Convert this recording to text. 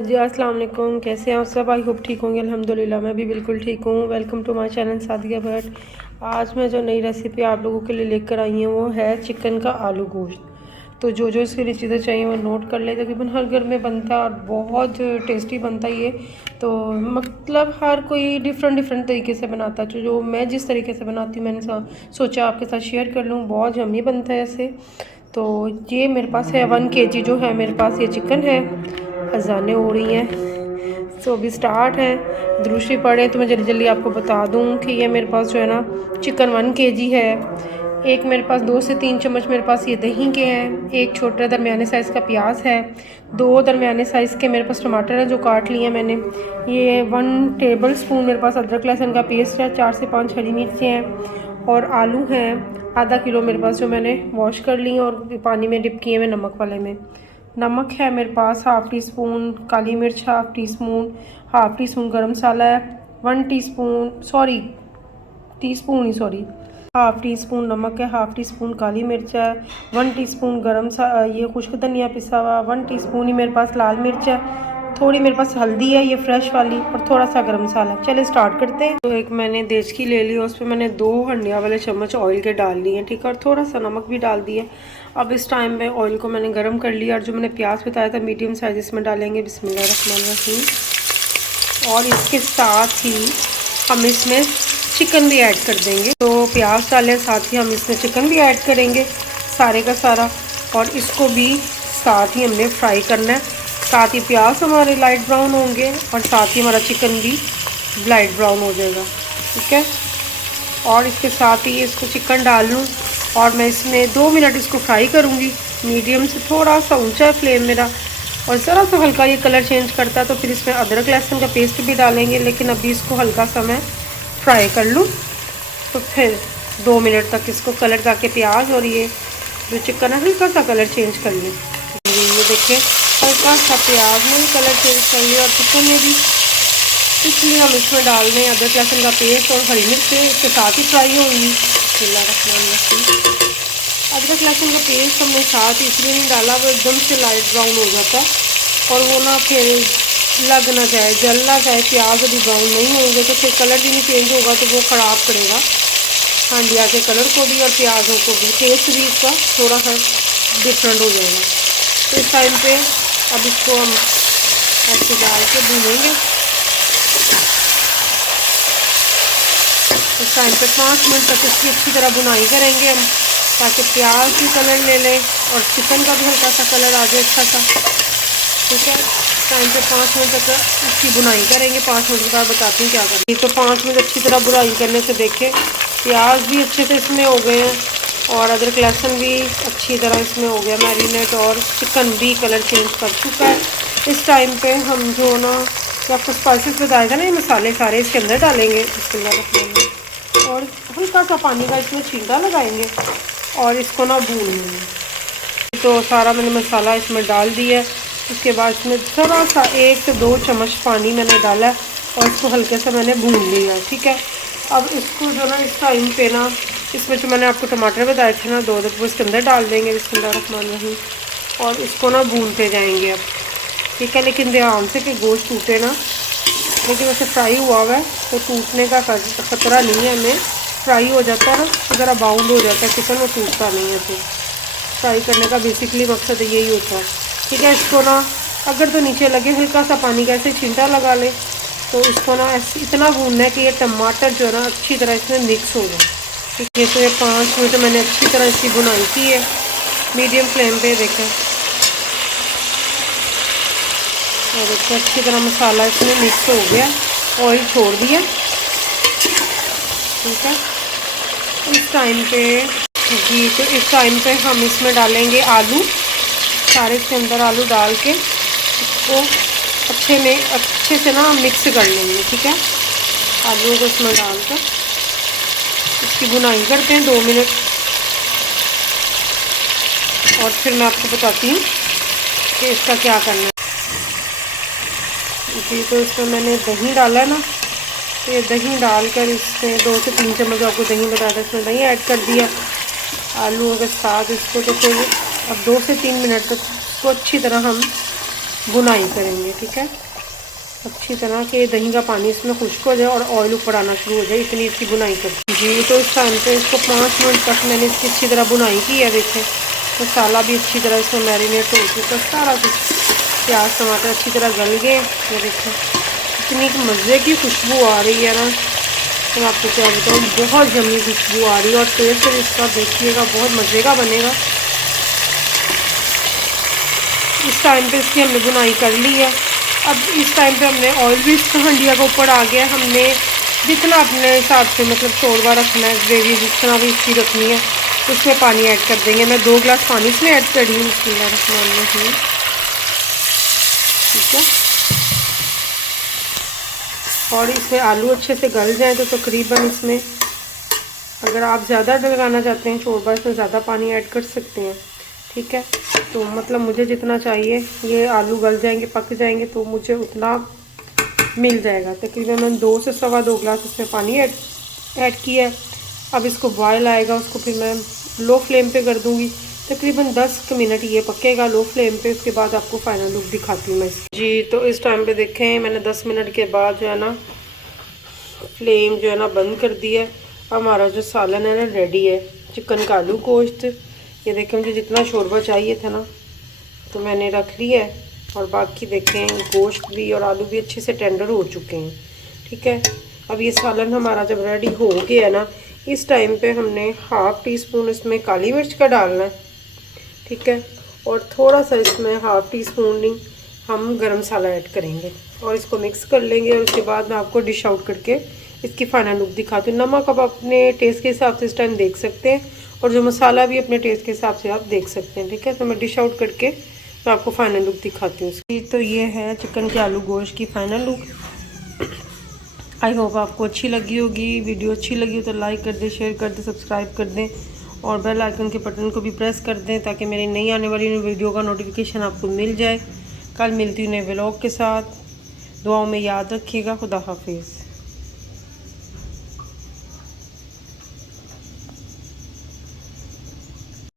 जी अस्सलाम वालेकुम, कैसे हैं आप सब? आई होप ठीक होंगे। अल्हम्दुलिल्लाह मैं भी बिल्कुल ठीक हूँ। Welcome to my channel Sadiya Bhatt. आज मैं जो नई रेसिपी आप लोगों के लिए लेकर आई हूँ वो है चिकन का आलू गोश्त। तो जो जो इसके लिए चीज़ें चाहिए वो नोट कर ले। तकरीबन हर घर में बनता है और बहुत टेस्टी बनता है ये। तो मतलब हर कोई डिफरेंट तरीके से बनाता है। जो मैं जिस तरीके से बनाती हूँ मैंने सोचा आपके साथ शेयर कर लूँ। बहुत यम्मी बनता है ऐसे। तो ये मेरे पास है 1 kg जो है मेरे पास ये चिकन है। अजानें हो रही हैं तो अभी स्टार्ट है। दूसरी पढ़े तो मैं जल्दी जल्दी आपको बता दूं कि ये मेरे पास जो है ना चिकन 1 kg है। एक मेरे पास 2 से 3 चम्मच मेरे पास ये दही के हैं। एक छोटा दरमियाने साइज़ का प्याज है। 2 दरमियाने साइज़ के मेरे पास टमाटर हैं जो काट लिए हैं मैंने। ये 1 टेबल स्पून मेरे पास अदरक लहसुन का पेस्ट है। 4 से 5 हरी मिर्चें हैं और आलू हैं आधा किलो मेरे पास जो मैंने वॉश कर ली और पानी में डिप किए हुए नमक वाले में। नमक है मेरे पास हाफ़ टी स्पून, काली मिर्च हाफ़ टी स्पून गरम मसाला है, 1 टीस्पून हाफ़ टी स्पून नमक है, हाफ़ टी स्पून काली मिर्च है, 1 टीस्पून ये खुश्क धनिया पिसा हुआ, 1 टीस्पून ही मेरे पास लाल मिर्च है, थोड़ी मेरे पास हल्दी है ये फ्रेश वाली और थोड़ा सा गरम मसाला। चलिए स्टार्ट करते हैं। तो एक मैंने देचकी ले ली और उस पर मैंने 2 हंडिया वाले चम्मच ऑयल के डाल लिए हैं, ठीक है, और थोड़ा सा नमक भी डाल दिया। अब इस टाइम में ऑयल को मैंने गरम कर लिया और जो मैंने प्याज बताया था मीडियम साइज इसमें डालेंगे। बिस्मिल्लाहिर्रहमानिर्रहीम। और इसके साथ ही हम इसमें चिकन भी ऐड कर देंगे। तो प्याज डालें साथ ही हम इसमें चिकन भी ऐड करेंगे सारे का सारा और इसको भी साथ ही हमने फ्राई करना है। साथ ही प्याज हमारे लाइट ब्राउन होंगे और साथ ही हमारा चिकन भी लाइट ब्राउन हो जाएगा, ठीक है। और इसके साथ ही इसको चिकन डाल लूँ और मैं इसमें 2 मिनट इसको फ्राई करूँगी। मीडियम से थोड़ा सा ऊंचा है फ्लेम मेरा और ज़रा सा हल्का ये कलर चेंज करता है तो फिर इसमें अदरक लहसुन का पेस्ट भी डालेंगे। लेकिन अभी इसको हल्का सा मैं फ्राई कर लूँ तो फिर 2 मिनट तक इसको कलर करके प्याज और ये जो चिकन है हल्का सा कलर चेंज कर लें। ये देखिए हल्का सा प्याज में कलर चेंज कर लिया और चिकन में भी, इसलिए हम इसमें डाल रहे हैं अदरक लहसुन का पेस्ट और हरी मिर्च इसके साथ ही फ्राई होंगी। अदरक लहसुन का पेस्ट हमने साथ इसलिए नहीं डाला, वो एकदम से लाइट ब्राउन हो जाता और वो ना फिर लग ना जाए जल ना जाए। प्याज अभी ब्राउन नहीं होंगे तो फिर कलर भी नहीं चेंज होगा तो वो ख़राब करेगा हांडिया के कलर को भी और प्याज़ों को भी। टेस्ट भी इसका थोड़ा सा डिफरेंट हो जाएगा। तो इस टाइम पे अब इसको हम ऐसे डाल के भूनेंगे। इस टाइम पे 5 मिनट तक इसकी अच्छी तरह बुनाई करेंगे हम ताकि प्याज भी कलर ले ले और चिकन का भी हल्का सा कलर आ जाए अच्छा सा, ठीक है। टाइम पे 5 मिनट तक इसकी बुनाई करेंगे। 5 मिनट के बाद बताती हूँ क्या करेंगे। तो 5 मिनट अच्छी तरह बुनाई करने से देखें प्याज भी अच्छे से इसमें हो गए हैं और अदरक लहसुन भी अच्छी तरह इसमें हो गया मैरिनेट और चिकन भी कलर चेंज कर चुका है। इस टाइम पे हम जो ना आपको स्पाइसेस बताया था ना ये मसाले सारे इसके अंदर डालेंगे और हल्का सा पानी का इसमें छींटा लगाएंगे और इसको ना भून लेंगे। तो सारा मैंने मसाला इसमें डाल दिया। उसके बाद इसमें थोड़ा सा 1 से 2 चम्मच पानी मैंने डाला और इसको हल्के से मैंने भून लिया, ठीक है। अब इसको जो ना इस टाइम पे ना इसमें जो मैंने आपको टमाटर बताए थे ना 2 वो इसके अंदर डाल देंगे। बिस्मिल्लाहिर्रहमानिर्रहीम। और इसको ना भूनते जाएंगे अब, ठीक है। लेकिन ध्यान से कि गोश्त टूटे ना, लेकिन वैसे फ्राई हुआ है तो टूटने का खतरा नहीं है हमें। फ्राई हो जाता है ना तो ज़रा बाउंड हो जाता है चिकन, वो टूटता नहीं है। फिर फ्राई करने का बेसिकली मकसद यही होता है, ठीक है। इसको ना अगर तो नीचे लगे हल्का सा पानी का ऐसे छिंटा लगा ले तो इसको ना ऐसे इतना भूनना है कि ये टमाटर जो है ना अच्छी तरह इसमें मिक्स हो जाए, ठीक है। तो ये 5 मिनट मैंने अच्छी तरह इसकी बुनाई की है मीडियम फ्लेम पे, देखें। और देखिए अच्छी तरह मसाला इसमें मिक्स हो गया, ऑयल छोड़ दिया, ठीक है। इस टाइम पे जी तो इस टाइम पे हम इसमें डालेंगे आलू सारे, इसके अंदर आलू डाल के इसको अच्छे से ना मिक्स कर लेंगे, ठीक है। आलू को इसमें डालकर इसकी बुनाई करते हैं 2 मिनट और फिर मैं आपको बताती हूँ कि इसका क्या करना है। जी तो इसमें मैंने दही डाला है ना, तो ये दही डालकर इसमें 2 से 3 चम्मच आपको दही बताया था, इसमें दही ऐड कर दिया आलू के साथ इसको। तो फिर अब 2 से 3 मिनट तक इसको अच्छी तरह हम बुनाई करेंगे। ठीक है, अच्छी तरह के दही का पानी इसमें खुश्क हो जाए और ऑयल ऊपर आना शुरू हो जाए, इतनी इसकी बुनाई करती जी। तो इस टाइम पे इसको 5 मिनट तक मैंने इसकी अच्छी तरह बुनाई की है। देखें मसाला भी अच्छी तरह इसमें मैरिनेट हो चुका, सारा कुछ प्याज टमाटर अच्छी तरह गल गए। ये देखें इतनी मज़े की खुशबू आ रही है ना, तो आपको क्या बताऊँ, बहुत जमी खुशबू आ रही है। और टेस्ट इसका देखिएगा बहुत मज़े का बनेगा। इस टाइम पे इसकी हमने बुनाई कर ली है। अब इस टाइम पे हमने ऑयल भी इसका हंडिया के ऊपर आ गया। हमने जितना अपने हिसाब से मतलब शोरबा रखना है, ग्रेवी जिस तरह भी इसकी रखनी है, उसमें पानी ऐड कर देंगे। मैं 2 गिलास पानी इसमें ऐड कर रही हूँ। ठीक है, और इसमें आलू अच्छे से गल जाए तो तकरीबन इसमें अगर आप ज़्यादा लगाना चाहते हैं शोरबा, इसमें ज़्यादा पानी ऐड कर सकते हैं। ठीक है, तो मतलब मुझे जितना चाहिए, ये आलू गल जाएंगे पक जाएंगे तो मुझे उतना मिल जाएगा। तकरीबन मैंने 2 से सवा 2 गिलास इसमें पानी ऐड किया है। अब इसको बॉयल आएगा, उसको फिर मैं लो फ्लेम पे कर दूँगी। तकरीबन 10 मिनट ये पकेगा लो फ्लेम पे। उसके बाद आपको फाइनल लुक दिखाती हूँ मैं इसकी जी। तो इस टाइम पे देखें मैंने 10 मिनट के बाद जो है ना फ्लेम जो है ना बंद कर दिया है। हमारा जो सालन है ना रेडी है, चिकन का आलू गोश्त। ये देखें मुझे जितना शोरबा चाहिए था ना तो मैंने रख लिया है, और बाकी देखें गोश्त भी और आलू भी अच्छे से टेंडर हो चुके हैं। ठीक है, अब ये सालन हमारा जब रेडी हो गया है ना, इस टाइम पे हमने 1/2 टीस्पून इसमें काली मिर्च का डालना है। ठीक है, और थोड़ा सा इसमें 1/2 टीस्पून हम गरम मसाला ऐड करेंगे और इसको मिक्स कर लेंगे। और उसके बाद मैं आपको डिश आउट करके इसकी फाइनल लुक दिखाती हूँ। नमक अब अपने टेस्ट के हिसाब से इस टाइम देख सकते हैं, और जो मसाला भी अपने टेस्ट के हिसाब से आप देख सकते हैं। ठीक है, तो मैं डिश आउट करके तो आपको फाइनल लुक दिखाती हूँ इसकी। तो ये है चिकन के आलू गोश्त की फाइनल लुक। आई होप आपको अच्छी लगी होगी। वीडियो अच्छी लगी हो तो लाइक कर दें, शेयर कर दें, सब्सक्राइब कर दें और बेल आइकन के बटन को भी प्रेस कर दें ताकि मेरी नई आने वाली वीडियो का नोटिफिकेशन आपको मिल जाए। कल मिलती हूँ नए व्लॉग के साथ। दुआओं में याद रखिएगा। खुदा हाफिज़।